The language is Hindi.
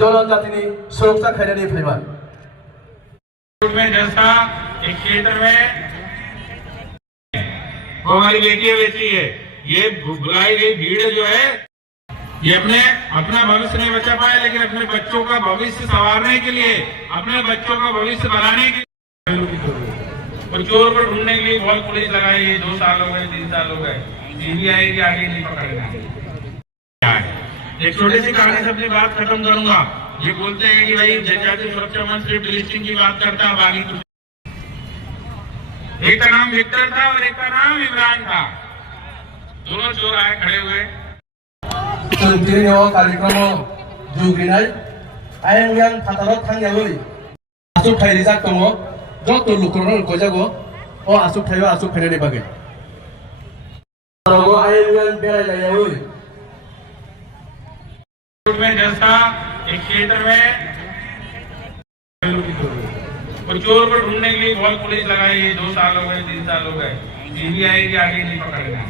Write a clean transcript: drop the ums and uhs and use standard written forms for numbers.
जनजाति सुरक्षा खायनानै फैबाय। में जैसा एक क्षेत्र में वो हमारी बेटियां बेची है, ये बुलाई गई भीड़ जो है ये अपना भविष्य नहीं बचा पाए, लेकिन अपने बच्चों का भविष्य संवारने के लिए, अपने बच्चों का भविष्य बनाने के लिए और चोर को ढूंढने के लिए बहुत पुलिस लगाई है। 2 साल हो गए, 3 साल हो गए, सीबीआई के आगे नहीं पकड़ना। एक छोटी सी कहानी से अपनी बात खत्म करूंगा। ये बोलते हैं कि भाई जनजातीय सुरक्षा मंच सिर्फ डिलिस्टिंग की बात करता है, बाकी कुछ। एक का नाम विक्टर था और एक का नाम इमरान था। दोनों चोर आए खड़े हुए। कार्यक्रम जुगिनाय आयं yang फाताराव थांयावै आसुक थायरि जाक दङ जत लुकरनो गजागो ओ आसुक थायो आसुक थायनानै बागै रगो आयं yang बेराय जायावै में जैसा एक क्षेत्र में और चोर को ढूंढने के लिए बहुत पुलिस लगाई है। 2 साल हो गए, 3 साल हो गए, सीबीआई के आगे नहीं पकड़ना।